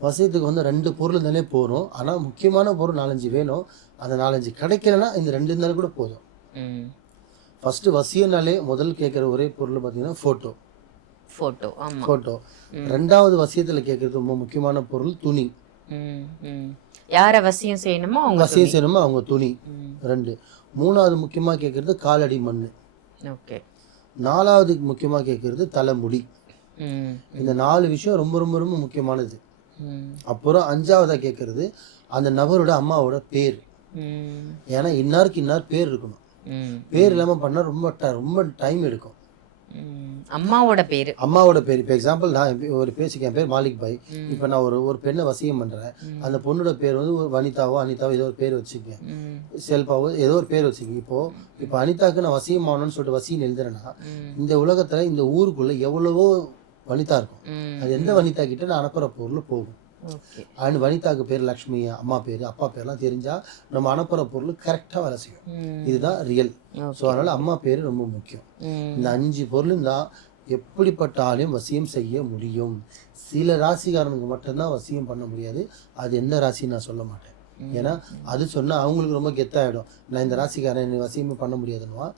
வசியத்துக்கு வந்து 2 பொருள் இருந்தாலே போதும். ஆனா முக்கியமான பொருள் 4, 5 வேணும். அந்த 4, 5 கிடைக்கலன்னா இந்த 2 இருந்தாலும் கூட போதும். ம். ஃபர்ஸ்ட் வசியம்னாலே முதல் கேட்குற ஒரே பொருள் பார்த்தீங்கன்னா ஃபோட்டோ. ஃபோட்டோ. ஆமா. ஃபோட்டோ. 2வது வசியத்துல கேட்கறது ரொம்ப முக்கியமான பொருள் துணி. ம். ம். யார வசியம் செய்யணுமோ அவங்க வசியம் செய்யணுமா அவங்க துணி. ம். 2. 3வது முக்கியமா கேட்கறது காலடி மண்ணு. ஓகே. 4வது முக்கியமா கேட்கறது தலைமுடி. ம். இந்த 4 விஷயம் ரொம்ப ரொம்ப ரொம்ப முக்கியமானது. ம். அப்புறம் 5வதா கேட்கறது அந்த நபரோட அம்மாவோட பேர். ம். ஏன்னா இன்னாருக்கு இன்னார் பேர் இருக்கணும். ம். பேர் இல்லாம பண்ணா ரொம்ப டைம் எடுக்கும். ம். அம்மாவோட பேரு. அம்மாவோட பேர் இப்போ எக்ஸாம்பிள் நான் ஒரு பேசிக்க என் பேர் மாலிக் பாய். இப்போ நான் ஒரு பெண்ணை வசியம் பண்றேன். அந்த பொண்ணோட பேர் வந்து ஒரு வனிதாவோ அனிதாவோ ஏதோ ஒரு பேர் வச்சுக்கேன். ம். செல்பாவோ ஏதோ ஒரு பேர் வச்சுக்கேன். இப்போ அனிதாக்கு நான் வசியம் ஆகணும்னு சொல்லிட்டு வசியம் எழுதுறேன்னா இந்த உலகத்துல இந்த ஊருக்குள்ள எவ்வளவோ வனிதா இருக்கும். ம். அது எந்த வனிதா கிட்ட நான் அனுப்புற பொருள் போகும். ஓகே. அண்ட் வனிதாக்கு பேர் லக்ஷ்மி, அம்மா பேர் அப்பா பேர்லாம் தெரிஞ்சா நம்ம அனுப்புற பொருள் கரெக்டா வேலை செய்யும். ம். இதுதான் ரியல். ஸோ அதனால அம்மா பேர் ரொம்ப முக்கியம். ம். இந்த 5 பொருளும் தான் எப்படிப்பட்ட ஆளையும் வசியம் செய்ய முடியும். சில ராசிக்காரனுக்கு மட்டும்தான் வசியம் பண்ண முடியாது. அது எந்த ராசின்னு நான் சொல்ல மாட்டேன். ஏன்னா அது சொன்னா அவங்களுக்கு ரொம்ப கெத்தாயிடும். நான் இந்த ராசிக்காரன் என்னை வசியமே பண்ண முடியாதுன்னுவா.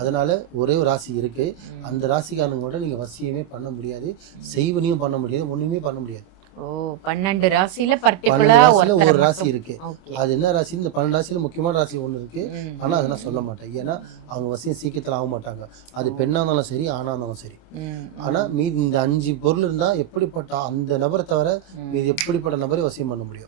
அதனால ஒரே ஒரு ராசி இருக்கு. அந்த ராசிக்காரனுக்கு மட்டும் நீங்க வசியமே பண்ண முடியாது. செய்வனையும் பண்ண முடியாது. ஒண்ணுமே பண்ண முடியாது. ஓ 12 ராசியில 12 பர்టిక్యులரா ராசியில ஒரு ராசி இருக்கு. ஓகே. அது என்ன ராசி? இந்த 12 ராசியில முக்கியமான ராசி ஒண்ணு இருக்கு. ம். ஆனா அதை நான் சொல்ல மாட்டேன். ஏன்னா அவங்க வசியம் சீக்கிரத்துல ஆக மாட்டாங்க. அது பெண்ணா இருந்தாலும் சரி, ஆணா இருந்தாலும் சரி. ம். ஆனா மீதி இந்த 5 பொருள் இருந்தா எப்படிப்பட்ட அந்த நபரை தவிர மீதி எப்படிப்பட்ட நபரை வசியம் பண்ண முடியும்.